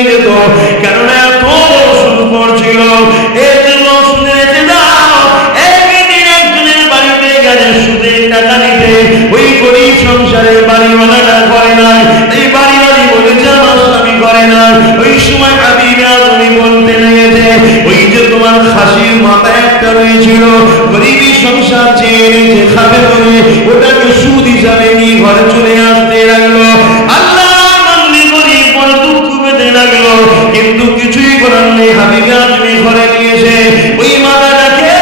নিয়ে যেত, কেননা এত সুন্দর ছিল। এই জন্য শুনে রেখে দাও, একদিন একজনের বাড়িতে গেলে সুদের টাকা নিতে, ওই গরিব সংসারের বাড়িওয়ালাটা করে না, এই বাড়িওয়ালি বলেছে আমার স্বামী করে না। ওই সময় হাবিবে আজমি বলতে লেগেছে, ওই যে তোমার খাসির মাথা একটা রয়েছিল, গরিবী সংসার চেয়ে এনেছে খাবে বলে, ওটাকে সুদ হিসাবে নিয়ে ঘরে চলে আসতে লাগলো। আল্লাহ মানলে গরিব বড় দুঃখ পেতে লাগলো, কিন্তু কিছুই করার নেই। হাবিবে আজমি ঘরে নিয়েছে ওই মাথাটাকে,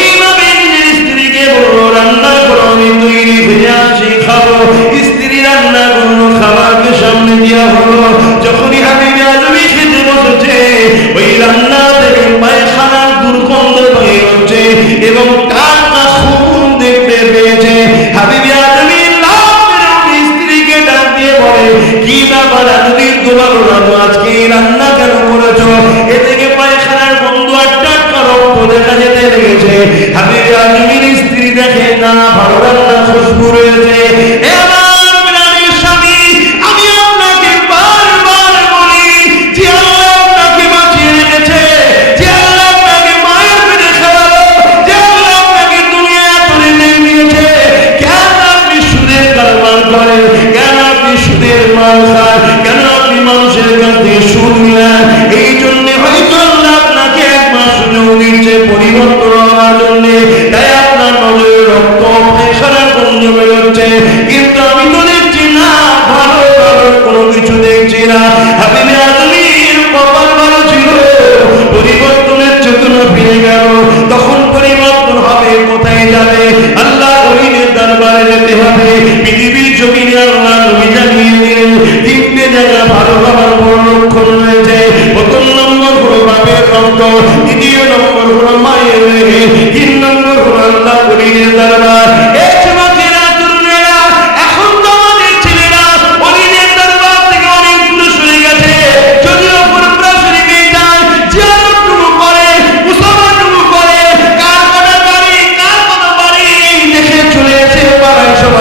এইভাবে নিজের স্ত্রীকে বললো রান্না করো, আমি তৈরি হয়ে আসি খাবো। স্ত্রী রান্না করলো, খাবারকে সামনে দেওয়া হলো। যখনই হাবিবে আজমি খেতে বসেছে, ওই রান্না থেকে পায়খানার দুর্গন্ধ বের হচ্ছে এবং টাটকা খুন দেখতে পেয়েছে। হাবিবে আজমি স্ত্রীকে ডাক দিয়ে বলে, কি ব্যাপার এতদিন তোমার আজকে রান্না কেন করেছো? এ থেকে পায়খানার গন্ধ আর টাটকা রক্ত দেখা যেতে লেগেছে। হাবিবে আজমির স্ত্রী দেখে না, ভালো রান্না খুশবু রয়েছে। কিন্তু আমি তো দেখছি না, ভালো ভালো কোনো কিছু দেখছি না। হাবিবে আজমির কপাল ভালো ছিল, পরিবর্তনের চেতনা ফিরে গেল। তখন পরিবর্তন হবে, কোথায় যাবে? আল্লাহ ওলিদের দরবারে যেতে হবে। পৃথিবীর জমিনে আল্লাহ নবী জানিয়ে দিলেন তিনটে জায়গা ভালো হওয়ার বড় লক্ষণ রয়েছে। প্রথম নম্বর হলো বাপের রক্ত, দ্বিতীয় নম্বর হলো মায়ের রেগে, তিন নম্বর হলো আল্লাহ ওলিদের দরবার।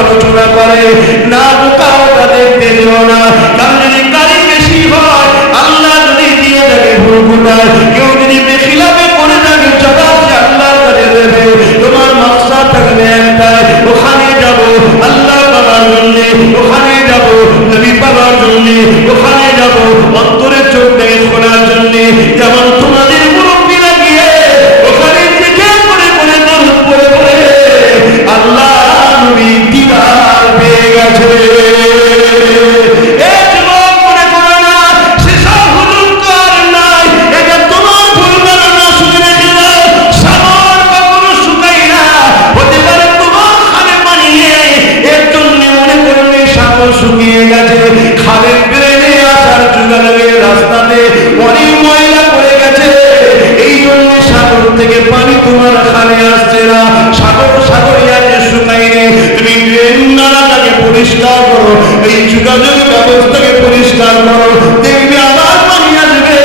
আলোচনা করে না, কাউটা দেখতে দিও না। কারণ যদি গাড়ি বেশি হয়, আল্লাহ যদি দিয়ে থাকে ভুলগুলা, কেউ যদি বেখিলাফে করে থাকে জবাব আল্লাহর কাছে দেবে। তোমার মাকসাদ থাকবে একটাই, ওখানে যাব আল্লাহ পাওয়ার জন্য, ওখানে যাব নবী পাওয়ার জন্য, ওখানে যাব অন্তরের চোখ থেকে খোলার জন্য। যেমন তোমাদের মুরব্বীরা গিয়ে ওখানে থেকে করে করে পড়ে পড়ে আল্লাহ নবী দিদার পেয়ে গেছে। শুকিয়ে গেছে, খালের ব্রেনে আসার যুগালে রাস্তাতে অনেক ময়লা পড়ে গেছে, এই জন্য সাগর থেকে পানি তোমার খালে আসছে না। সাগরিয়াতে শুকাইনি, তুমি ড্রেন নালাটাকে পরিষ্কার করো, এই যোগাযোগ ব্যবস্থাকে পরিষ্কার করো, দেখবে আবার পানি আসবে।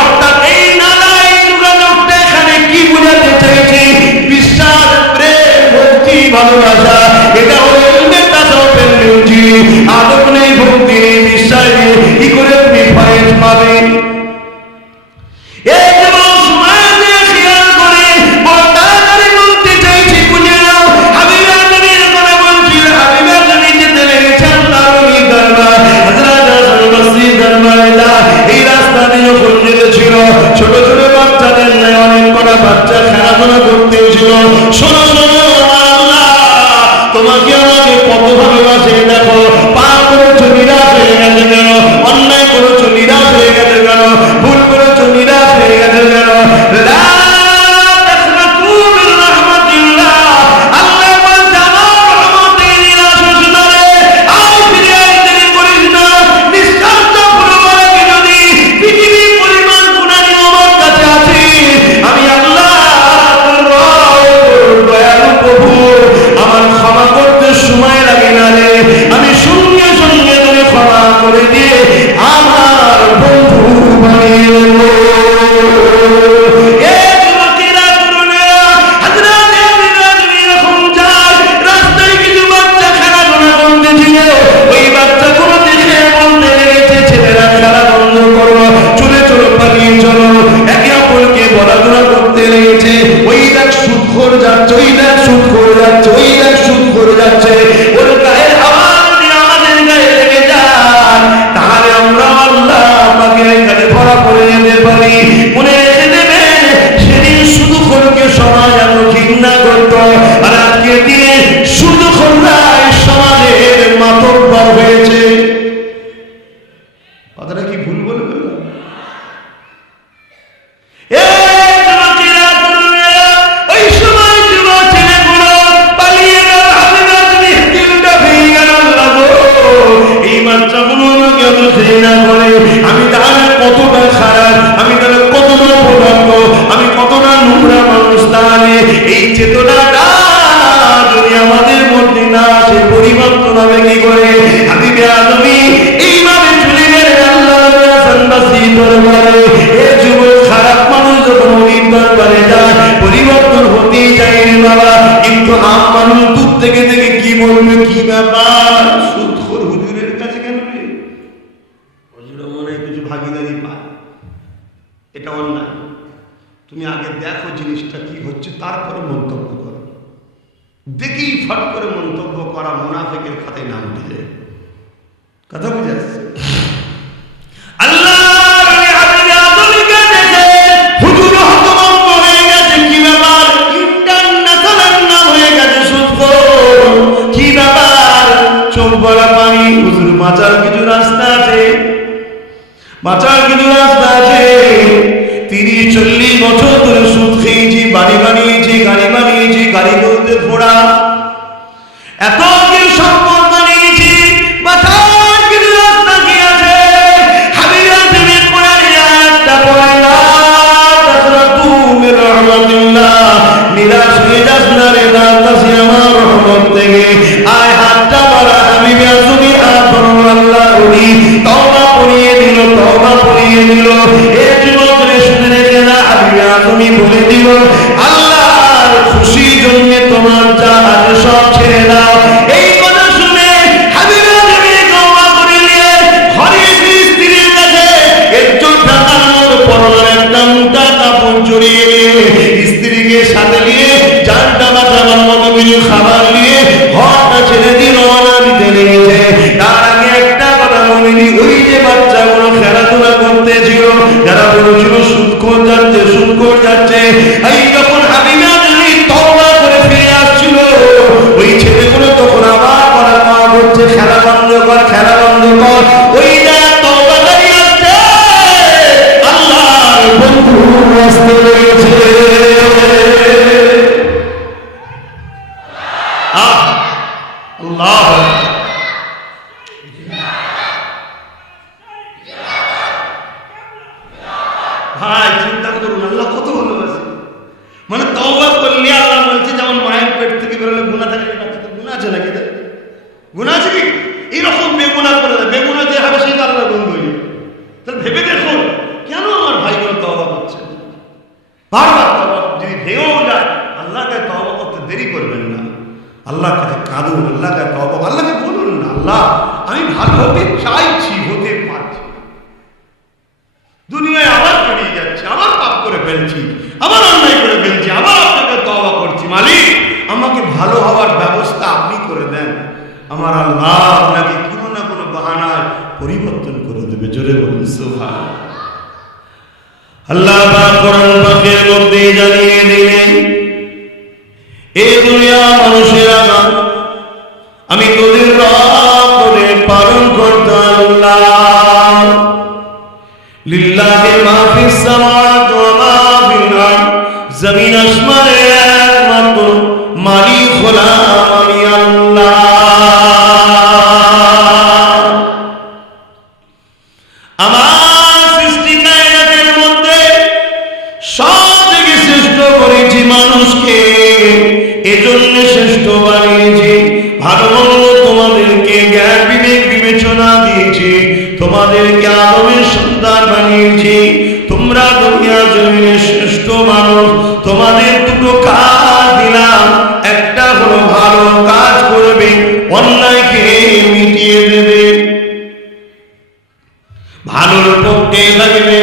অর্থাৎ এই নালা, এই যোগাযোগটা এখানে কি বোঝাতে চাইছি? বিশ্বাস, প্রেম, ভক্তি, ভালোবাসা, এটা হলো আদব নেই, ভক্তি নেই, বিশ্বাস নেই, কি করে তুমি ফয়েজ পাবেন? এই যেমন সময় দিয়ে খেয়াল করে বড় তাড়াতাড়ি বলতে চাইছি, বুঝে নাও। হাবিবে আজমির কথা বলছি, হাবিবে আজমি যেতে লেগেছে আল্লাহর ওলির দরবার, হযরত হাসান বসরি দরবারে। এই রাস্তা দিয়ে যখন যেতেছিল, ছোট ছোট বাচ্চাদের নয়, অনেক কটা বাচ্চা খেলাধুলা করতেছিল। শোনো শোনো, আল্লাহ তোমাকে আমাকে কত ভালোবাসে, দেখো পাপ করেছো নিরাশ হয়ে গেছে কেন, অন্যায় করেছো নিরাশ হয়ে গেছে কেন, ভুল করেছো নিরাশ হয়ে গেছে কেন? যত ঘৃণা করে, আমি তাহলে কতটা খারাপ, আমি তাহলে কতটা অপদার্থ, আমি কতটা নোংরা মানুষ। তাহলে এই চেতনাটা যদি আমাদের মধ্যে না আসে, পরিবর্তন হবে কি করে? আমি বেয়াদবি এইভাবে চলে গেলে আল্লাহর হাসান বাসরী দরবারে, এ যুবক খারাপ মানুষ যখন ওলির দরবারে যায়, পরিবর্তন হতেই যায় রে বাবা। কিন্তু আম মানুষ দূর থেকে থেকে কি বলবে, কি ব্যাপার সুদখোর হুজুরের কাছে কেন রে? হুজুর মনে হয় কিছু ভাগিদারি পায়, এটা অন্যায়। তুমি আগে দেখো জিনিসটা কি হচ্ছে, তারপরে মন্তব্য করো। দেখেই ফট করে মন্তব্য করা মুনাফিকের খাতায় নাম দিলে। কথা বুঝে আসছে? আল্লাহ হুজুর হতভম্ব হয়ে গেছে, কি ব্যাপার? ইন্টারন্যাশনাল নাম হয়ে গেছে সুদখোর, কি ব্যাপার? চোখ ভরা পানি। হুজুর বাঁচার কিছু রাস্তা আছে, বাঁচার কিছু রাস্তা আছে। 30-40 বছর ধরে সুদ খেয়েছি, বাড়ি বানিয়েছি, গাড়ি বানিয়েছি, গাড়ি বলতে ঘোড়া, এত কিছু সম্পদ বানিয়েছি, বাঁচার কিছু রাস্তা কি আছে? হাবিবা তুমি কোরআনে আয়াতটা পড়ে না, তাসরাতু মির রাহমাতিল্লাহ, নিরাশ হয়ে যাস না রে, দাসী আমার রহমত থেকে। আয় হাতটা বাড়া, হাবিবা তুমি হাত ধরো, আল্লাহ উনি তওবা করিয়ে দিল, তওবা করিয়ে দিল। এর যুবক রে শুনে রেখে না, হাবিবা তুমি বলে দিল আল্লাহর খুশির জন্য তোমার যা আছে সব ছেড়ে দাও। এই কথা শুনে হাবিবা তুমি তওবা করে নিয়ে ঘরে স্ত্রীর কাছে 1 টাকার মতো পরনের একটা মোটা কাপড় জড়িয়ে নিয়ে স্ত্রীকে সাথে নিয়ে জানটা বাঁচাবার মতো কিছু খাবার নিয়ে ঘরটা ছেড়ে দিয়ে রওনা দিতে লেগেছে। তার আগে একটা কথা মনে নি, ওই যে বাচ্চাগুলো খেলাধুলা করতেছিল, যারা বলেছিল সুদখোর যাচ্ছে, সুদখোর যাচ্ছে, এই যখন হাবিবা তুমি তওবা করে ফিরে আসছিল, ওই ছেলেগুলো তখন আবার বলা পাওয়া করছে, খেলা বন্ধ কর, খেলা বন্ধ কর। ওই যে তওবাকারী আসছে, আল্লাহর বন্ধু আসতে লেগেছে। আল্লাহ ভাই চিন্তা করুন, আল্লাহ কত ভালোবাসে। মানে তওবা করলে আল্লাহ বলছে, যেমন মায়ের পেট থেকে বেরোলে গুনাহ থাকে, গুনাহ আছে নাকি? গুনাহ আছে কি? এইরকম বেগুনাহ করে দেয়, বেগুনাহ যে হবে সেই আল্লাহ বন্ধু হয়ে যাবে। তাহলে ভেবে দেখুন, কেন আমার ভাইগুলো তওবা করছে? বারবার তওবা যদি ভেঙেও যায়, আল্লাহকে তওবা করতে দেরি করবেন না। আল্লাহর কাছে কাঁদুন, আল্লাহকে তওবা, আল্লাহকে বলুন না, আল্লাহ আমি ভালো হতে চাইছি, হতে পারছি, দুনিয়ায় আবার পেরিয়ে যাচ্ছে, আবার পাপ করে ফেলছি, আবার অন্যায় করে ফেলছি, আবার আপনাকে তওবা করছি। মালিক আমাকে ভালো হওয়ার ব্যবস্থা আপনি করে দেন। আমার আল্লাহ আপনাকে কোনো না কোনো বাহানায় পরিবর্তন করে দেবে। জোরে বলুন সুবহানাল্লাহ। আল্লাহ পাক কোরআন পাকের মধ্যে জানিয়ে দিলেন, এই দুনিয়া মানুষেরা আমি তোদের রব, তোদের পালন কর্তা আল্লাহ। লিল্লাহি মা ফিস সামাওয়াতি ওয়া মা ফিল আরদ, জমিন আসমানের একমাত্র মালিক হলাম আমি আল্লাহ। আমার সৃষ্টি কায়নাতের মধ্যে সব থেকে শ্রেষ্ঠ করেছি মানুষকে, এজন্য শ্রেষ্ঠ বানিয়েছি। ভালো মন্দ তোমাদেরকে জ্ঞান বিবেক বিবেচনা দিয়েছি, তোমাদেরকে আদমের সন্তান বানিয়েছি। তোমরা দুনিয়া জমিনের শ্রেষ্ঠ মানুষ। তোমাদের দুটো কাজ দিলাম, একটা হলো ভালো কাজ করবে, অন্যায়কে মিটিয়ে দেবে, ভালোর পক্ষে থাকবে,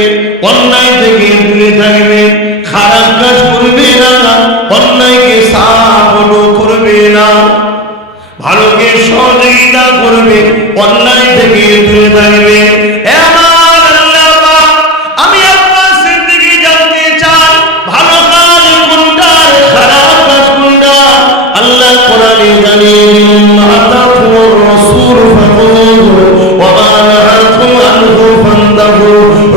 অন্যায় থেকে দূরে থাকবে, খারাপ কাজ করবে না, অন্যায়কে সাপোর্ট করবে না, ভালোকে সহযোগিতা করবে, অন্যায় থেকে দূরে থাকবে। আমি আপনার জিন্দেগি জানতে চাই, ভালো কাজ কোনটা, খারাপ কাজ কোনটা? আল্লাহ কোরআনে জানিয়ে দিলেন, আতাকুর রাসূল ফাকুলু ওয়া মা নাহাকুম আনহু ফান্তাহু।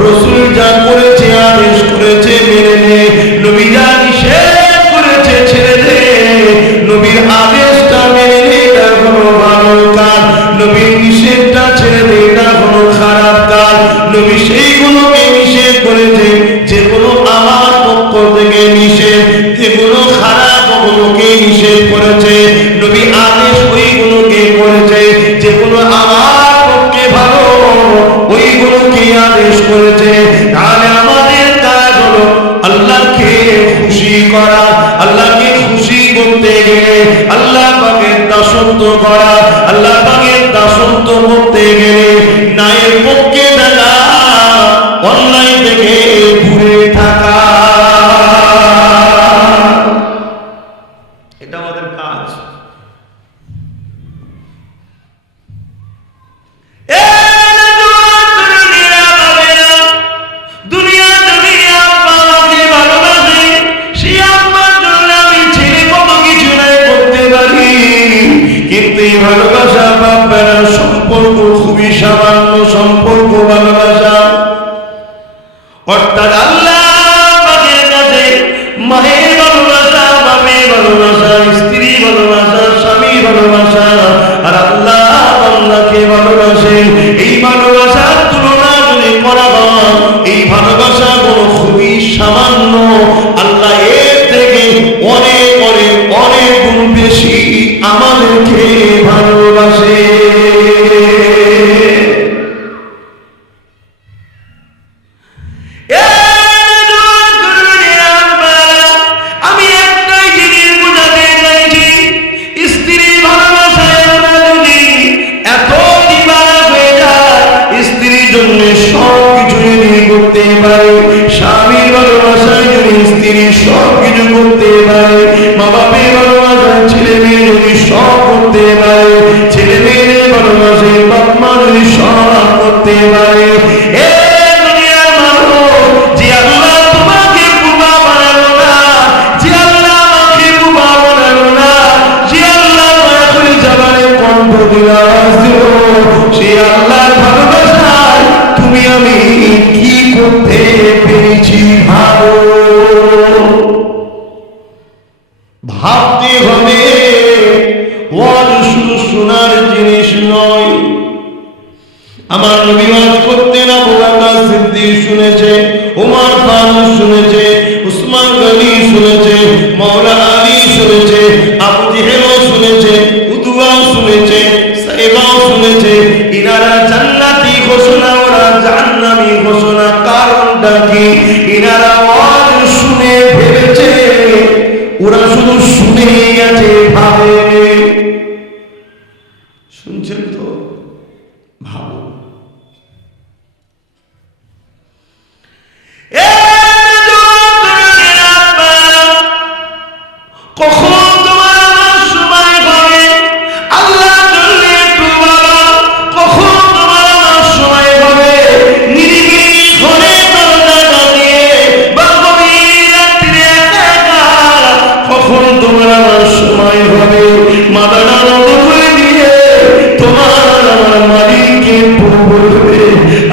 রাসূল যা করেছে, আদেশ করেছে মেনে নে, নবী যা নিষেধ করেছে ছেড়ে দে। নবীর আদেশটা মেনে নে, এটা হলো ভালো কাজ, নবীর নিষেধটা ছেড়ে দে, এটা হলো ভালোবাসা বাপ বেটার সম্পর্ক খুবই সামান্য সম্পর্ক ভালোবাসা, অর্থাৎ আল্লাহ পাকের কাছে মায়ের ভালোবাসা, বাপের ভালোবাসা, স্ত্রী ভালোবাসা, স্বামী ভালোবাসা, আর আল্লাহ বান্দাকে ভালোবাসে। এই ভালোবাসার তুলনা যদি করা হয়, এই ভালোবাসা কোনো খুবই সামান্য, আল্লাহ এর থেকে অনেক অনেক অনেক গুণ বেশি আমাদেরকে ভালোবাসে। আমি একটাই জিনিস বোঝাতে চাইছি, স্ত্রী ভালোবাসায় আমরা যদি এত দিবানা হয়ে যায়, স্ত্রীর জন্য সব কিছু যদি করতে পারে, স্বামীর ভালোবাসায় যদি স্ত্রী সব কিছু করতে পারে, মা বাপের ভালোবাসায় ছেলে মেয়ে যদি সব করতে পারে, ছেলে মেয়ের ভালোবাসায় বাপ মা যদি সব করতে পারে, সে আল্লাহর ভালোবাসায় তুমি আমি কি করতে পেরেছি ভালো ভাবতে হবে। ওয়াজ শুধু শোনার জিনিস নয়। আমার নবী ওয়াজ করতেন, আবু বকর সিদ্দিক শুনেছে, ওমর ফারুক শুনেছে, উসমান গনি শুনেছে, মাওলা আলী শুনেছে, আবু জেহেলও শুনেছে, উদওয়াও শুনেছে, সাইবাও শুনেছে। ইনারা জান্নাতি ঘোষণা, ওরা জাহান্নামী ঘোষণা। কারণটা কি? ইনারা ওয়াজ শুনে ভেবেছে, ওরা শুধু শুনে গেছে, ভাবেনি। শুনছেন তো? ভালো। কখন তোমার আমার সময় হবে, আল্লাহ জন্য একটু বলো, কখন তোমার আমার সময় হবে, নিরিবিলি ঘরে দরজা লাগিয়ে বা গভীর রাত্রিরে একা একা কখন তোমার আমার সময় হবে, মাথাটা নত করে দিয়ে তোমার আমার মালিককে বলবে,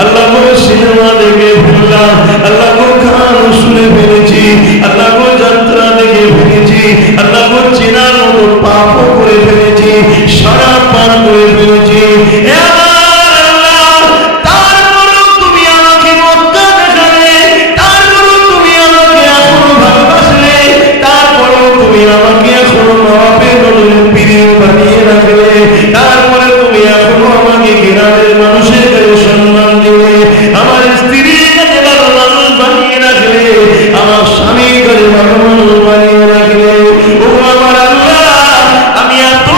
আল্লাহ বলে সিনেমা দেখে ফেললাম, আল্লাহ গান শুনে ফেলেছি, আল্লাহ যাত্রা দেখে ফেলেছি, আল্লাহ চেনার মতো পাপ করে ফেলেছি, সারা পান করে ফেলেছি। তারপরেও তুমি আমাকে মক্কা দেখালে, তারপরেও তুমি আমাকে এখনো ভালোবাসলে, তারপরেও তুমি আমাকে এখনো মা বাপের নজরে প্রিয় বানিয়ে রাখলে, তারপরে তুমি এখনো আমাকে গ্রামের মানুষের কাছে সম্মান দিলে, আমার স্ত্রীর কাছে ভালো মানুষ বানিয়ে রাখলে, আমার স্বামীর কাছে ভালো মানুষ বানিয়ে রাখলে। ও আমার আল্লাহ, আমি এত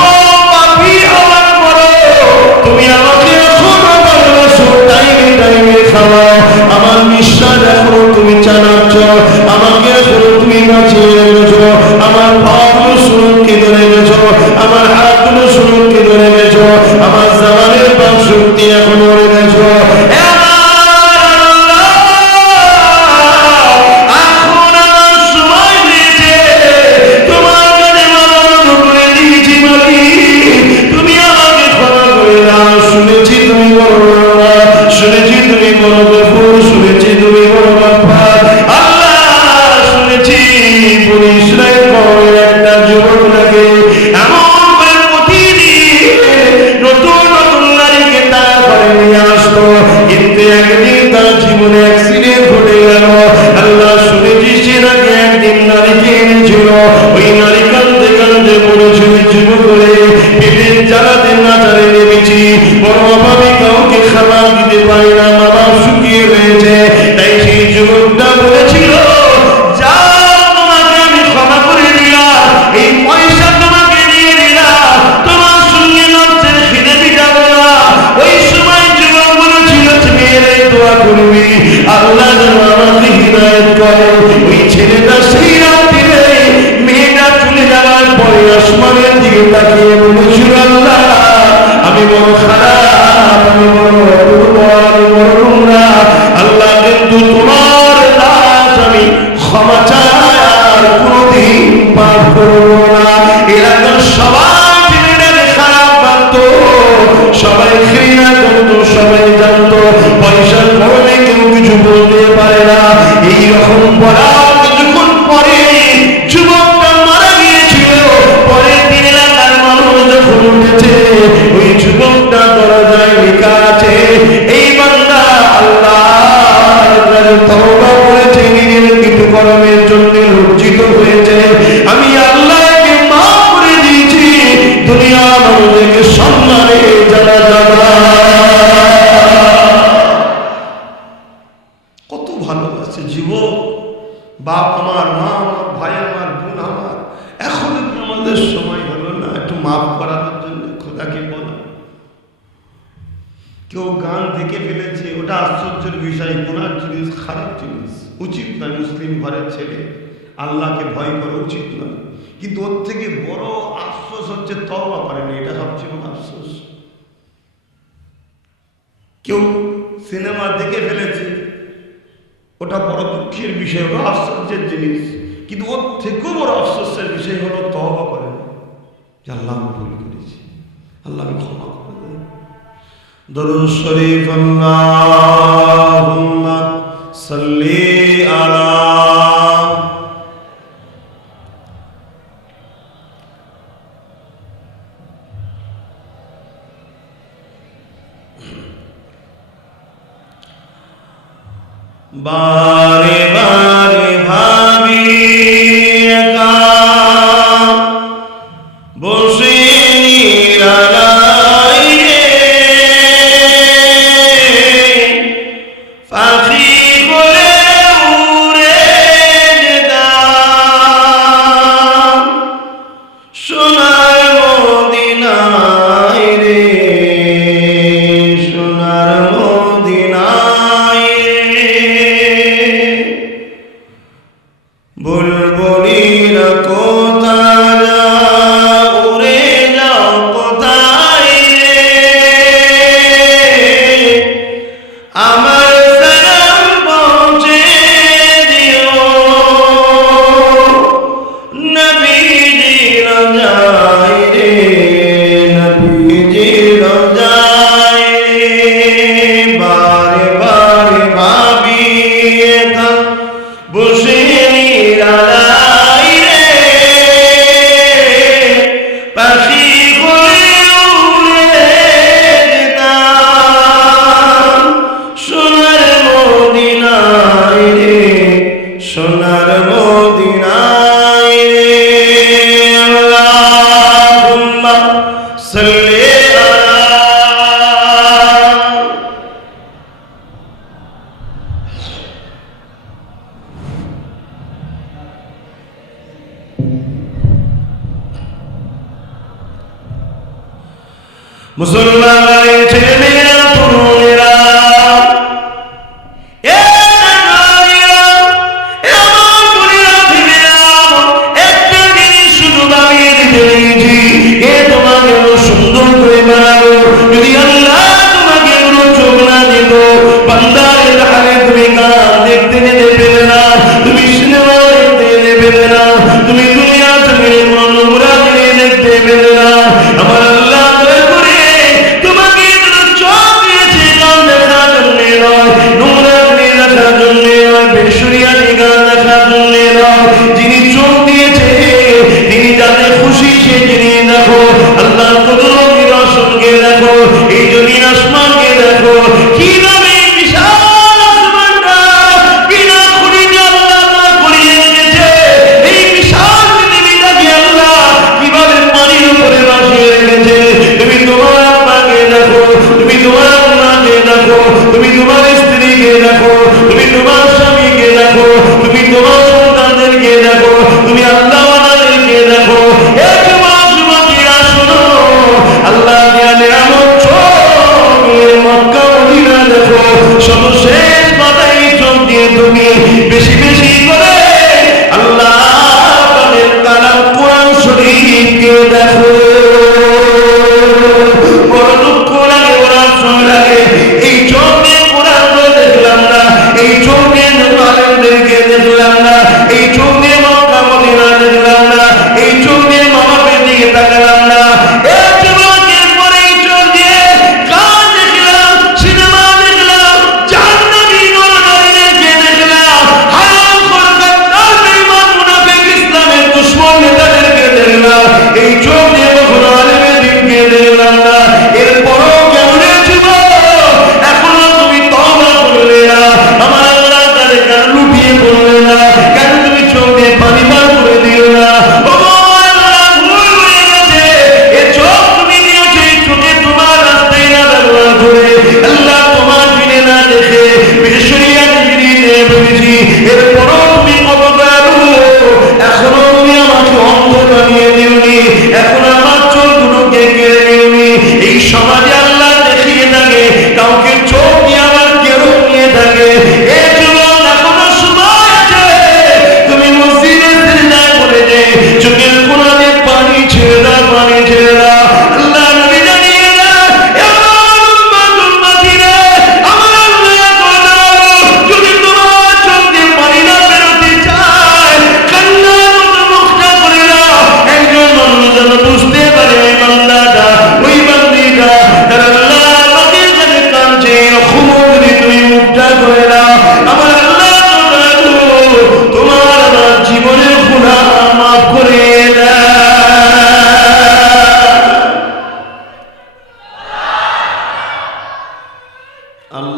পাপী হওয়ার পরেও তুমি আমাকে এখনো ভালোবাসো, টাইমে টাইমে খাওয়াও, আমার নিঃশ্বাস এখনো তুমি চালাচ্ছ, আমাকে এখনো তুমি বাঁচিয়ে রেখেছ, আমার পাগুলো সুরক্ষিত রেখেছ, আমার হাতগুলো সুরক্ষিত রেখেছ, আমার জামানের পাক শক্তি এখনো রেখেছ। শুনেছি তুমি বড় রহমান, শুনেছি তুমি বড় গফুর, শুনেছি তুমি বড় গফফার। আল্লাহ শুনেছি বনি ইসরাইল কওমের একটা যুবক নাকি এমন করে প্রতিদিন নতুন নতুন নারীকে তার ঘরে নিয়ে আসতো, কিন্তু একদিন তার জীবনে অ্যাক্সিডেন্ট ঘটে গেল। আল্লাহ শুনেছি সে নাকি একদিন নারীকে এনেছিল, ওই নারী কান্দে কান্দে বলেছিল, যুবক করে পেটের জ্বালাতে না জানে নেমেছি, বড় অভাবে কাউকে খাবার দিতে পারি না, মা বাপ শুকিয়ে রয়েছে। তাই সেই যুবকটা বলেছিল, যা তোমাকে আমি ক্ষমা করে দিলাম, এই পয়সা তোমাকে দিয়ে দিলাম, তোমার সঙ্গে লজ্জের খিদে মিটাবো না। ওই সময় যুবক বলেছিল, মেয়েরে দোয়া করবি, আল্লাহ যেন আমাকে হিদায়াত করে। ওই ছেলেটা সেই রাত্রিরে মেয়েটা চলে যাওয়ার পরে আসমানের দিকে তাকিয়ে বলেছিল, আল্লাহ আমি বড় খারাপ, আমি বড় দুর্বল, আমি বড় নোংরা, আল্লাহ কিন্তু তোমার দাস আমি ক্ষমা চাই, আর কোনদিন পাপ করবো না। এলাকার সবাই ছেলেটাকে খারাপ ভাবত, পয়সার কারণে কেউ কিছু বলতে পারে না। এইরকম পড়া কিছুক্ষণ পরে যুবকটা মারা গিয়েছিল। পরের দিন এলাকার মানুষ যখন উঠেছে, ওই যুবকটা দরজায় লেখা আছে, এই বান্দা আল্লাহর তওবা করেছে, নিজের কৃতকর্মের জন্য লজ্জিত হয়েছে, আমি আল্লাহকে মাফ করে দিয়েছি, দুনিয়া মানুষকে সম্মানে জানা যাবা। কত ভালোবাসে যুবক, বাপ আমার, মা আমার, ভাই আমার, বোন আমার, এখন একটু আমাদের সময় হলো না একটু মাফ করানোর জন্য খোদাকে বলো। কেউ গান দেখে ফেলেছে, ওটা আশ্চর্যের বিষয়, গুনার জিনিস, খারাপ জিনিস, উচিত নয়। মুসলিম ঘরের ছেলে, আল্লাহকে ভয় করা উচিত নয়, কিন্তু ওর থেকে বড় আফসোস হচ্ছে তওবা করেনি, এটা সবচেয়ে বড় আফসোস। কেউ সিনেমা দেখে ফেলেছে, ওটা বড় দুঃখের বিষয়, ওটা আশ্চর্যের জিনিস, কিন্তু ওর থেকেও বড় আফসোসের বিষয় হলো তওবা করেন যে আল্লাহ আমি ভুল করেছি, আল্লাহ আমি ক্ষমা করে দেন। দরুদ শরীফ আল্লাহুম্মা সাল্লি আলা বারে বারে ভাবি একা বসে নিরালাই রে, পাখি বলে উড়ে যেতাম সোনার মদিনায় রে, সোনার মদিনায় বুলবুলিরা কোথায় উড়ে যাও কোথায় রে, আমার সালাম পৌঁছে দিও নবীজির রওজায় রে, নবীজির রওজায় রে। বারে বারে ভাবি একা বসে নিরালাই রে, পাখি বলে উড়ে যেতাম সোনার মদিনায় রে, সোনার মদিনায় রে। আল্লাহুম্মা সাল্লি আলা মুসলমানের ছেলেমেয়েরা, তরুণেরা, সুন্দর করে বানাবো। যদি আল্লাহ তোমাকে চোখ না দিত, বান্দারের হালে তুমি গান দেখতে যেতে পেলে না, তুমি সিনেমা দেখতে যেতে পেলে না, তুমি দুনিয়া থেকে নোংরা জিনিস দেখতে পেলে না। আমার আল্লাহ তোমাকে চোখ দিয়েছে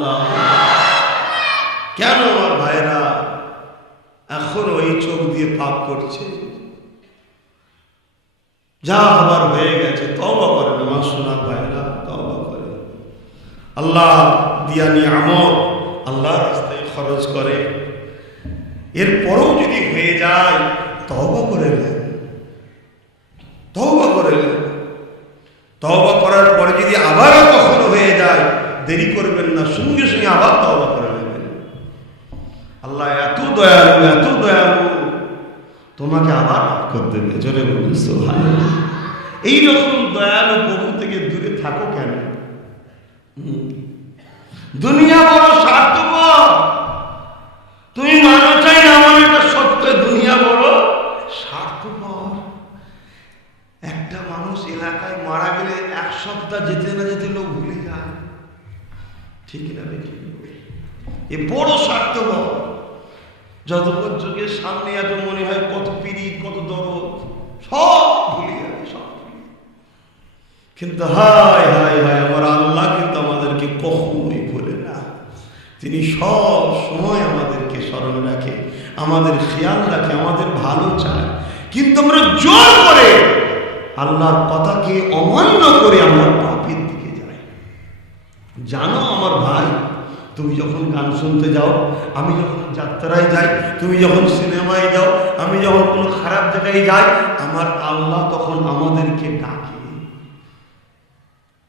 সুবহানাল্লাহ। কেন আমার ভাইরা এখন ওই চোখ দিয়ে পাপ করছে? যা আবার হয়ে গেছে, তওবা করেন আমার সোনার ভাইরা, তওবা করেন। আল্লাহ দিয়া নিয়ামত আল্লাহর রাস্তায় খরচ করে, এরপরও যদি হয়ে যায় তওবা করে নেন, তওবা করে নেন। তওবা করার পরে যদি আবারও কখনো হয়ে যায়, দেরি করবেন না, সঙ্গে সঙ্গে আবার তওবা করে নেবেন। আল্লাহ এত দয়ালু, এত দয়ালু, তোমাকে আবার মাফ করে দেবে। জোরে বলুন সুবহানাল্লাহ। এইরকম দয়ালু প্রভু থেকে দূরে থাকো কেন? দুনিয়া বড় স্বার্থপর, তুমি মানো চাই না আমার এটা সত্য, দুনিয়া বড় স্বার্থপর। একটা মানুষ এলাকায় মারা গেলে এক সপ্তাহ যেতে না যেতে লোক ভুলে যায়, ঠিক না বেঠিক? এ বড় স্বার্থপর। যতক্ষণ চোখের সামনে এত মনে হয় কত পিড়ি, কত দরদ, সব ভুলে যাবে, সব। কিন্তু হায় হায় হায়, আমার আল্লাহ কিন্তু আমাদেরকে কখনোই ভুলে না। তিনি সব সময় আমাদেরকে স্মরণ রাখে, আমাদের খেয়াল রাখে, আমাদের ভালো চায়। কিন্তু আমরা জোর করে আল্লাহর কথাকে অমান্য করে আমরা পাপের দিকে যাই। জানো আমার ভাই, তুমি যখন গান শুনতে যাও, আমি যখন যাত্রায় যাই, তুমি যখন সিনেমায় যাও, আমি যখন কোনো খারাপ জায়গায় যাই, আমার আল্লাহ তখন আমাদেরকে ডাকে,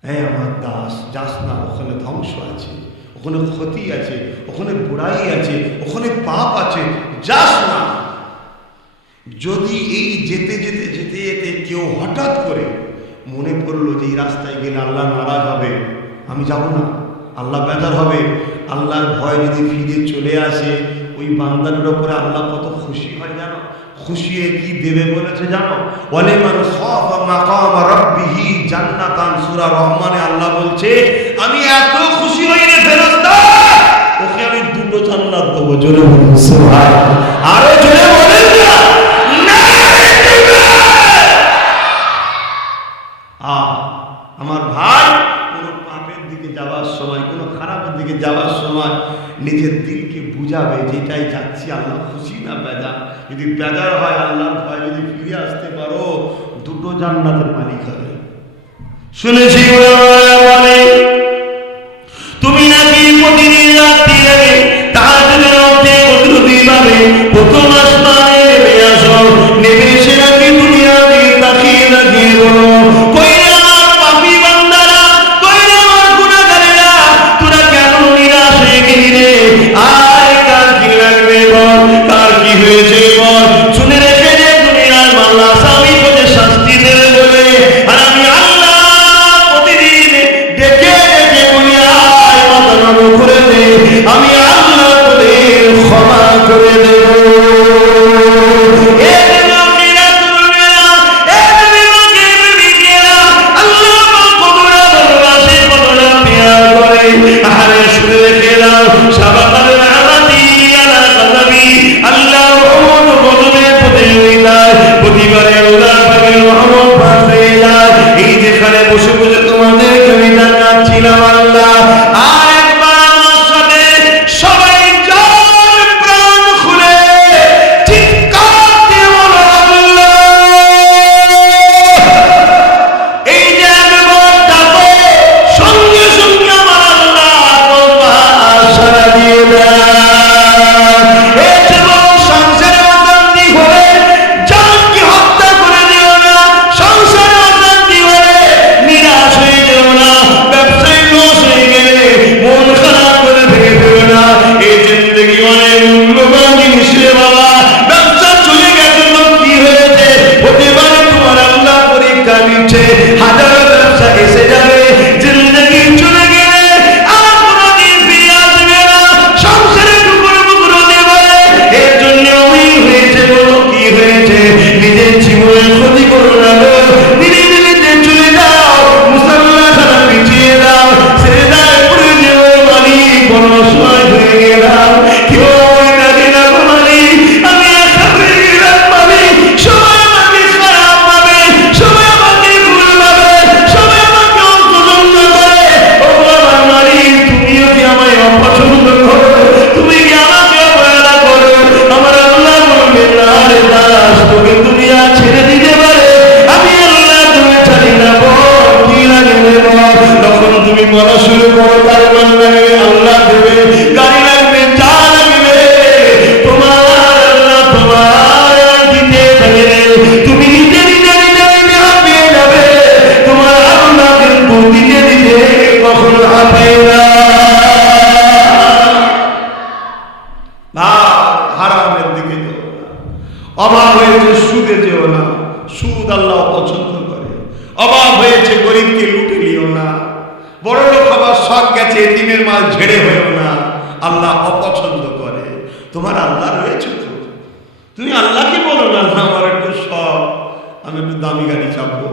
হ্যাঁ আমার দাস যাস না, ওখানে ধ্বংস আছে, ওখানে ক্ষতি আছে, ওখানে বুড়াই আছে, ওখানে পাপ আছে, যাস না। যদি এই যেতে যেতে যেতে যেতে কেউ হঠাৎ করে মনে পড়লো যে এই রাস্তায় গেলে আল্লাহ নারাজ হবে, আমি যাব না, আল্লাহ বেজার হবে, আল্লাহর ভয় যদি ফিরে চলে আসে, ওই বান্দার উপরে আল্লাহ কত খুশি হয় জানো? খুশি হয়ে কি দেবে বলেছে জানো? ওয়ালিমান খাফা মাকাম রাব্বিহি জান্নাতান। সূরা রহমানে আল্লাহ বলছে, আমি এত খুশি হই রে ফেরেশতা, ওকে আমি দুটো জান্নাত দেবো। জোরে বলুন সুবহানাল্লাহ, আরো জোরে বলেন না নারে তাকবীর। আমার ভাই, কোনো পাপের দিকে যাওয়ার সময়, কোনো খারাপের দিকে যাওয়ার সময় নিজের দিলকে বুঝাবে যেটাই যাচ্ছি আল্লাহ খুশি না বেজার। যদি বেজার হয়, আল্লাহর ভয় যদি ফিরে আসতে পারো, দুটো জান্নাতের মালিক হবে। শুনেছি বলে তুমি নাকি প্রতিদিন রাত্রি আগে তাহাজ্জুদের রাতে প্রতিদিন ভাবে প্রথম আসমানে নেমে আসো, নেমে এসে নাকি দুনিয়ার দিকে তাকিয়ে তাকিয়ে বলো, কই আমার পাপী বান্দারা, কই আমার গুনাহগারেরা, তোরা কেন নিরাশ হয়ে গেলি রে? আয় কার কি লাগবে বল, কার কি হয়েছে বল। শুনে রেখে যে দুনিয়ার মাল্লা স্বামী করে শাস্তি দেবে বলে, আর আমি আল্লাহ প্রতিদিন ডেকে ডেকে বলি, আয় মাথা নরম করে দে, আমি আল্লাহ তোদের ক্ষমা করে দেব। বসে বসে তোমাদের কবিতা গাচ্ছিলাম আল্লাহ, আর একবার আমার সাথে সবাই যার প্রাণ খুলে চিৎকার দিয়ে বলো আল্লাহ। এই যে একবার ডাকো, সঙ্গে সঙ্গে আমার আল্লাহ তোমার সাড়া দিয়ে দেয়। এই জীবন সংসারে অশান্তি হলে জানকে হত্যা করে দিও না, সংসারে অশান্তি হলে নিরাশ হয়ে যেও না, ব্যবসায় লস হয়ে গেলে মন খারাপ করে ভেঙে ফেলো না। এই জিন্দেগি অনেক মূল্যবান জিনিস রে বাবা। ব্যবসা চলে গেছে তো কি হয়েছে, হতে পারে তোমার আল্লাহ পরীক্ষা নিচ্ছে, হাজারো ব্যবসা এসে যাবে, জিন্দেগি চলে গেলে আর কোনোদিন ফিরে আসবে না, সংসারে টুকরো টুকরো দেবে। এর জন্য ওই হয়েছে বলো কি হয়েছে, নিজের জীবনের ক্ষতি করো না গো, নিজে নিজে চলে যাও, মুসল্লা খানা পিছিয়ে দাও, ছেড়ে দায় পড়ে যেও মালিক, বড় সময় হয়ে গেলাম, কেউ আমায় ডাকে না গো মালিক, আমি একা হয়ে গেলাম মালিক, সবাই আমাকে খারাপ ভাবে, সবাই আমাকে ভুল ভাবে, সবাই আমাকে অপছন্দ করে। ও আমার মালিক, তুমিও কি আমায় হয়েছে সুদে যেও না, সুদ আল্লাহ পছন্দ করে। অভাব হয়েছে গরিবকে লুটে নিও না। বড় লোক হবার শখ গেছে, এতিমের মাল ঝেড়ে হয়েও না, আল্লাহ অপছন্দ করে। তোমার আল্লাহ রয়েছে তো, তুমি আল্লাহকে বলো না, আমার একটু শখ, আমি একটু দামি গাড়ি চাপবো।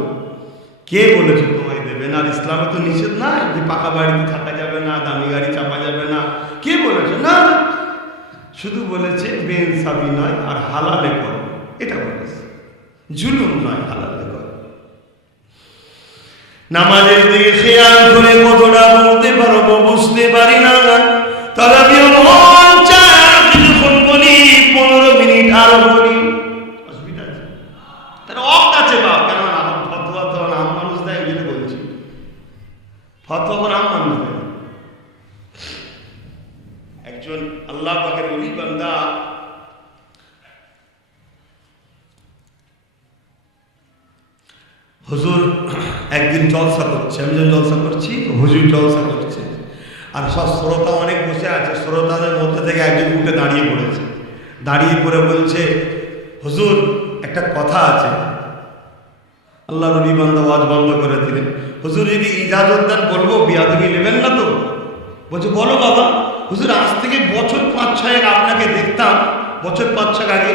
কে বলেছে তোমায় দেবে না? ইসলামে তো নিষেধ নাই যে পাকা বাড়িতে থাকা যাবে না, দামি গাড়ি চাপা যাবে না। কে বলেছে? না, শুধু বলেছে বেইনসাফি নয় আর হালালে করো, এটা বলেছে। জুলুম নয়, হালালে করো। নামাজের দিকে খেয়াল করে কতটা বলতে পারবো বুঝতে পারি না, তবে মন চায় কিছুক্ষণ বলি, 15 মিনিট আরো বলি, অসুবিধা আছে? তার অফ আছে বাপ, কেন আমার ফতোয়া তো নাম মানুষ দেয়, ওই জন্য বলছি। ফতোয়া নাম মানুষ দেয়। একজন আল্লাহ পাকের ওলি বান্দা হুজুর একদিন জলসা করছে, আমি যখন জলসা করছি হুজুর জলসা করছে, আর সব শ্রোতা অনেক বসে আছে। শ্রোতাদের মধ্যে থেকে একজন উঠে দাঁড়িয়ে পড়েছে, দাঁড়িয়ে পড়ে বলছে, হুজুর একটা কথা আছে। আল্লাহর ওলি বান্দা ওয়াজ বন্ধ করে দিলেন। হুজুর যদি ইজাজত দেন বলবো, বিয়াদবি নেবেন না তো? বলছে বলো বাবা। হুজুর আজ থেকে বছর 5-6 আপনাকে দেখতাম, বছর 5-6 আগে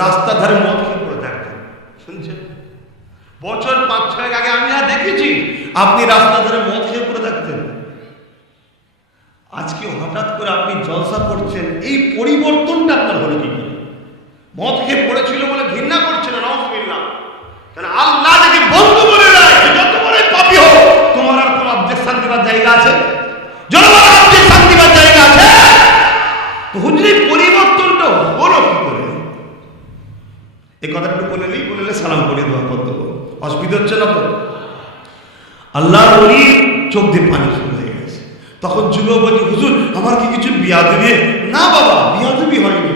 রাস্তার ধারে মদ খেয়ে পড়ে থাকতেন, শুনছেন? বছর 5-6 আগে আমি আর দেখেছি আপনি রাস্তার ধারে মদ খেয়ে পড়ে থাকতেন। আজকে হঠাৎ করে আপনি জলসা করছেন, এই পরিবর্তনটা আপনার হলো কি করে? মদ খেয়ে পড়েছিল বলে ঘৃণা করছেন, নাউযুবিল্লাহ। কেন আল্লাহ যদি বন্ধু বলে দেয়, যত বড় পাপী হোক, তোমার আর কোনো অবজেকশন দেওয়ার জায়গা আছে? জনগণ অবজেকশন দেওয়ার জায়গা আছে? তো হুজুরের পরিবর্তনটা হলো কি করে? এই কথাটা বলে সালাম করে দেওয়া কর্তব্য। অসুবিধা হচ্ছে না তো? আল্লাহর ওলি চোখ দিয়ে পানি শুরু হয়ে গেছে। তখন যুবক বলছে, হুজুর আমার কি কিছু বিয়াদবি? না বাবা, বিয়াদবি হয়নি।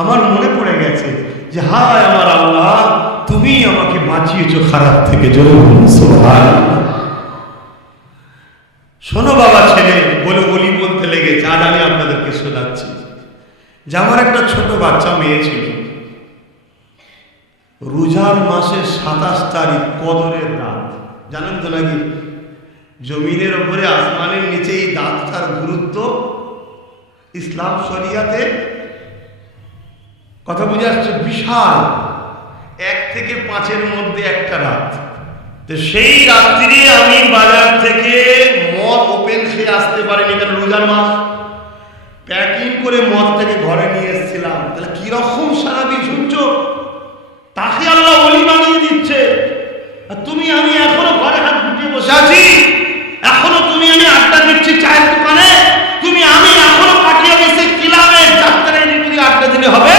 আমার মনে পড়ে গেছে যে হায় আমার আল্লাহ, তুমি আমাকে বাঁচিয়েছো খারাপ থেকে। জোরে বলুন সুবহানাল্লাহ। শোনো বাবা ছেলে, বলে বলি বলতে লেগেছে। আজ আমি আপনাদেরকে শোনাচ্ছি যে আমার একটা ছোট বাচ্চা মেয়ে ছিল। রোজার মাসের 27 তারিখ কদরের রাত, জানেন তো নাকি? জমিনের ওপরে আসমানের নিচে এই রাতটার গুরুত্ব ইসলাম শরিয়াতে কথা বুঝে আসছে, বিশাল। 1 থেকে 5-এর মধ্যে একটা রাত। তো সেই রাত্রি আমি বাজার থেকে মদ ওপেন খেয়ে আসতে পারিনি, কারণ রোজার মাস। প্যাকিং করে মদটাকে ঘরে নিয়ে এসেছিলাম। তাহলে কিরকম সারাবি শুনছো? তাকে আল্লাহ ওলি বানিয়ে দিচ্ছে, আর তুমি আমি এখনো ঘরে হাত গুটিয়ে বসে আছি। এখনো তুমি আমি আড্ডা দিচ্ছি চায়ের দোকানে, তুমি আমি এখনো পাঠিয়ে গেছি ক্লাবে, যাত্রায় নিয়ে আড্ডা দিলে হবে?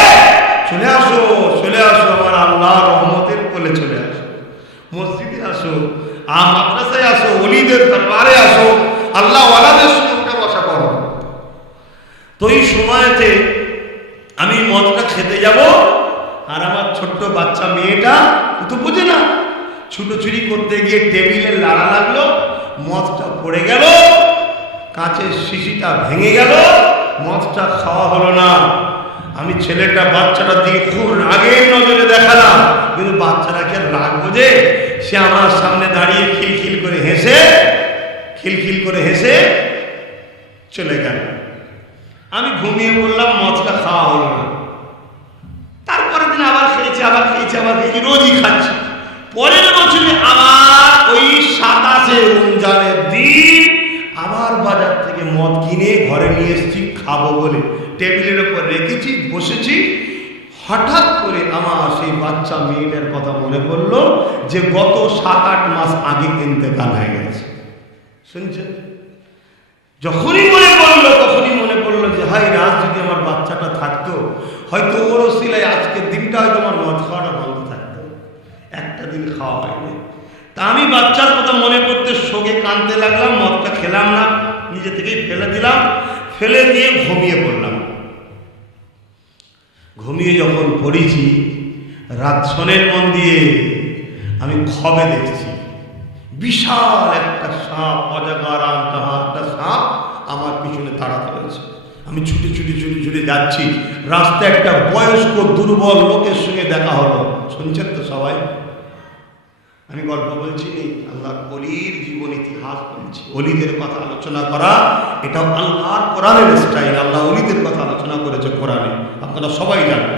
চলে আসো, চলে আসো আমার আল্লাহ রহমতের কোলে চলে আসো, মসজিদে আসো, মাদ্রাসায় আসো, ওলিদের দরবারে আসো, আল্লাহ ওয়ালাদের সঙ্গে উঠে বসা করো। তো এই সময়তে আমি মদটা খেতে যাব, আর আমার ছোট্ট বাচ্চা মেয়েটা তো বোঝে না, ছুটোছুটি করতে গিয়ে টেবিলে লাড়া লাগলো, মদটা পড়ে গেল, কাঁচের শিশিটা ভেঙে গেল, মদটা খাওয়া হলো না। আমি ছেলেটা বাচ্চাটার দিকে খুব রাগের নজরে দেখালাম, কিন্তু বাচ্চাটাকে রাগ বোঝে, সে আমার সামনে দাঁড়িয়ে খিলখিল করে হেসে চলে গেল। আমি ঘুমিয়ে পড়লাম, মদটা খাওয়া হলো না। তারপরের দিন আবার খেয়েছি, রোজই খাচ্ছি। পরের বছরে আবার ওই 27শে রমজানের দিন আবার বাজার থেকে মদ কিনে ঘরে নিয়ে এসেছি খাবো বলে, টেবিলের উপর রেখেছি, বসেছি। হঠাৎ করে আমার সেই বাচ্চা মেয়েটার কথা মনে পড়লো যে গত 7-8 মাস আগে ইন্তেকাল হয়ে গেছে। শুনছেন? যখনই মনে পড়লো তখনই মনে পড়লো যে হাই রাত যদি আমার বাচ্চাটা থাকতো, হয়তো ওর ওসিলায় আজকের দিনটা হয়তো আমার মদ খাওয়াটা বন্ধ থাকতো। একটা দিন খাওয়া হয়নি। তা আমি বাচ্চার কথা মনে করতে শোকে কাঁদতে লাগলাম, মদটা খেলাম না, নিজে থেকেই ফেলে দিলাম। ফেলে দিয়ে ঘুমিয়ে পড়লাম। ঘুমিয়ে যখন পড়েছি, রাত শোনের মন দিয়ে আমি খবে দেখছি বিশাল একটা সাপ, অজাগার একটা সাপ আমার পিছনে তাড়া করেছে। আমি ছুটে ছুটে ছুটে ছুটে যাচ্ছি, রাস্তায় একটা বয়স্ক দুর্বল লোকের সঙ্গে দেখা হলো। শুনছেন তো সবাই? আমি গল্প বলছি নি, আল্লাহর অলির জীবন ইতিহাস বলছি। অলিদের কথা আলোচনা করা এটা আল্লাহর কোরআনের স্টাইল। আল্লাহ অলিদের কথা আলোচনা করেছে কোরআনে, আপনারা সবাই জানেন,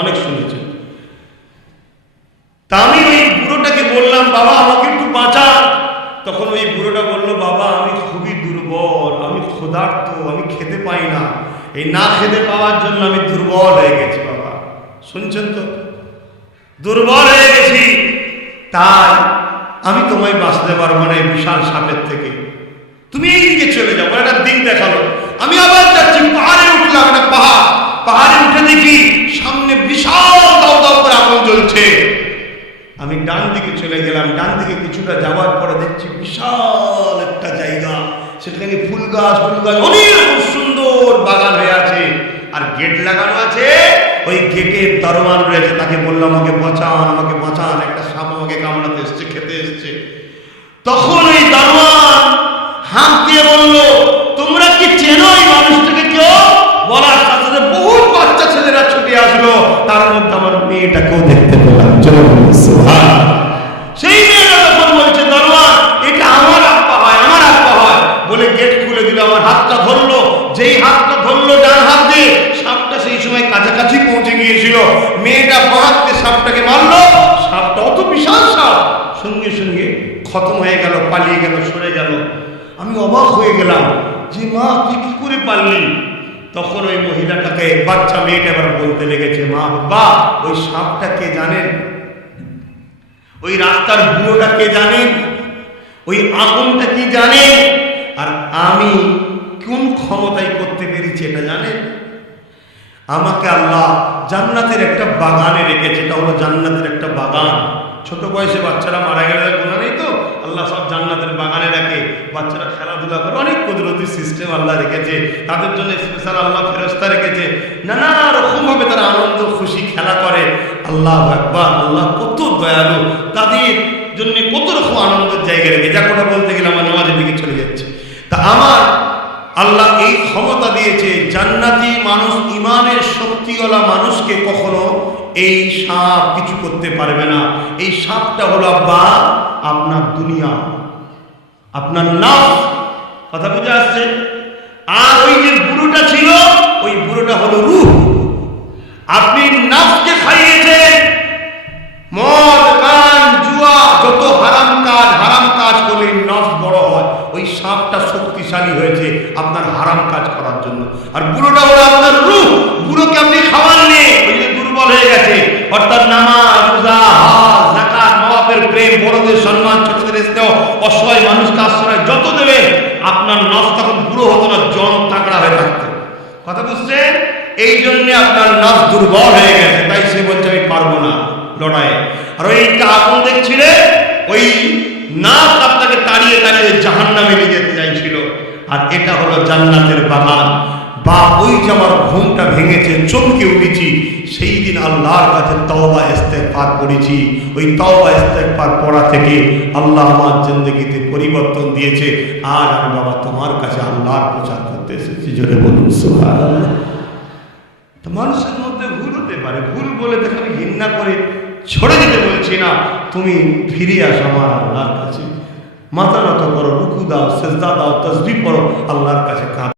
অনেক শুনেছেন। তা আমি ওই বুড়োটাকে বললাম, বাবা আমাকে একটু বাঁচান। তখন ওই বুড়োটা বললো, বাবা আমি খুবই দুর্বল, আমি ক্ষুধার্ত, আমি খেতে পাই না, এই না খেতে পাওয়ার জন্য আমি দুর্বল হয়ে গেছি বাবা। শুনছেন তো? দুর্বল হয়ে গেছি, তাই আমি তোমায় বাঁচতে পারবো না এই বিশাল সাপের থেকে, তুমি এইদিকে চলে যাবো। একটা দিক দেখালো, আমি আবার যাচ্ছি, পাহাড়ে উঠলাম, একটা পাহাড়ে উঠে দেখি সামনে বিশাল দাও দাও করে আগুন জ্বলছে। আমি ডান দিকে চলে গেলাম, ডান দিকে কিছুটা যাওয়ার পরে দেখছি বিশাল একটা জায়গা, সেখানে ফুল গাছ অনেক সুন্দর বাগান হয়ে আছে, আর গেট লাগানো আছে। ওই গেটের দারোয়ান রয়েছে, তাকে বললাম আমাকে বাঁচান, একটা সাপ আমাকে কামড়াতে এসছে, খেতে এসছে। তখন ওই দারোয়ান হাত দিয়ে বলল, তোমরা কি চেনো এই মানুষটাকে? কেউ বলার সাথে সাথে বহুত বাচ্চা ছেলেরা ছুটে আসলো, তার মধ্যে আমার মেয়েটাকেও দেখতে পেলাম। সেই মেয়েটা তখন বলছে, দারোয়ান এটা আমার আব্বা হয় বলে গেট খুলে দিল। আমার হাতটা ধরলো, যেই হাতটা ধরলো ডান হাত দিয়ে, সাপটা সেই সময় কাছাকাছি পৌঁছে গিয়েছিল। মেয়েটা বাঁ হাত দিয়ে সাপটাকে মারলো, সাপটা অত বিশাল সাপ সঙ্গে সঙ্গে খতম হয়ে গেল, পালিয়ে গেল, সরে গেল। আমি অবাক হয়ে গেলাম যে মা তুই কি করে পারলি? তখন ওই মহিলাটাকে, বাচ্চা মেয়েটা এবার বলতে লেগেছে, মা বাবা ওই সাপটা কে জানেন? ওই রাস্তার বুড়োটা কে জানেন? ওই আগুনটা কি জানেন? আর আমি কোন ক্ষমতায় করতে পেরেছি এটা জানেন? আমাকে আল্লাহ জান্নাতের একটা বাগানে রেখেছে। এটা হলো জান্নাতের একটা বাগান। ছোট বয়সে বাচ্চারা মারা গেলে গুনাহ নেই তো, আল্লাহ সব জান্নাতের বাগানে রাখে। বাচ্চারা খেলাধুলা করে, অনেক কুদরতি সিস্টেম আল্লাহ রেখেছে তাদের জন্য। স্পেশাল আল্লাহ ফেরেশতা রেখেছে, নানা রকম ভাবে তারা আনন্দ খুশি খেলা করে। আল্লাহ আকবার, আল্লাহ কত দয়ালু, তাদের জন্য কত রকম আনন্দের জায়গা রেখে। যা কথা বলতে গেলে আমার নামাজের দিকে চলে যাচ্ছে। তা আমার আল্লাহ এই ক্ষমতা দিয়েছে, জান্নাতি মানুষ, ইমানের শক্তিওয়ালা মানুষকে কখনো এই সাপ কিছু করতে পারবে না। এই সাপটা হলো আব্বা আপনার দুনিয়া, আপনার নাফস। কথা বুঝে আসছে? আর ওই যে বুড়োটা ছিল, ওই বুড়োটা হলো রূহ। আপনি নাফসকে খাইয়েছেন, মদ গান জুয়া যত হারাম কাজ করলে নফস বড় হয়। ওই সাপটা শক্তিশালী হয়েছে আপনার হারাম কাজ করার জন্য। আর বুড়োটা হলো আপনার রূহ। বুড়োকে আপনি খাওয়াননি, ওই যে দুর্বল হয়ে গেছে। অর্থাৎ নামাজ, রোজা, হজ, যাকাত, মা বাপের প্রেম, বড়দের সম্মান, ছোটদের স্নেহ, অসহায় মানুষকে আশ্রয় যত দেবে, আপনার নফস তখন বুড়ো হতো না, জন তাগড়া হয়ে থাকতো। কথা বুঝছেন? এই জন্য আপনার নফস দুর্বল হয়ে গেছে, তাই সে বলছে আমি পারবো না লড়াই। আর ওইটা আগুন দেখছিলে, ওই নাফস আপনাকে তাড়িয়ে তাড়িয়ে জাহান্নামে নিয়ে যেতে চাইছিল। আর এটা হলো জান্নাতের বাগান। বা ওই যে আমার ঘুমটা ভেঙেছে, চমকে উঠেছি, সেই দিন আল্লাহর কাছে তওবা ইস্তেগফার করেছি। ওই তওবা ইস্তেগফার পড়া থেকে আল্লাহ আমার জিন্দেগিতে পরিবর্তন দিয়েছে। আর আমি বাবা তোমার কাছে আল্লাহর প্রচার করতে এসেছি। জোরে বলুন সুবহানাল্লাহ। তো মানুষের মধ্যে ভুল হতে পারে, ভুল বলে তাকে আমি ঘৃণা করে ছড়ে দিতে বলছি না। তুমি ফিরে আসো আমার আল্লাহর কাছে, মাথা নত করো, রুকু দাও, সেজদা দাও, তাসবিহ পড়ো, আল্লাহর কাছে কাঁদো।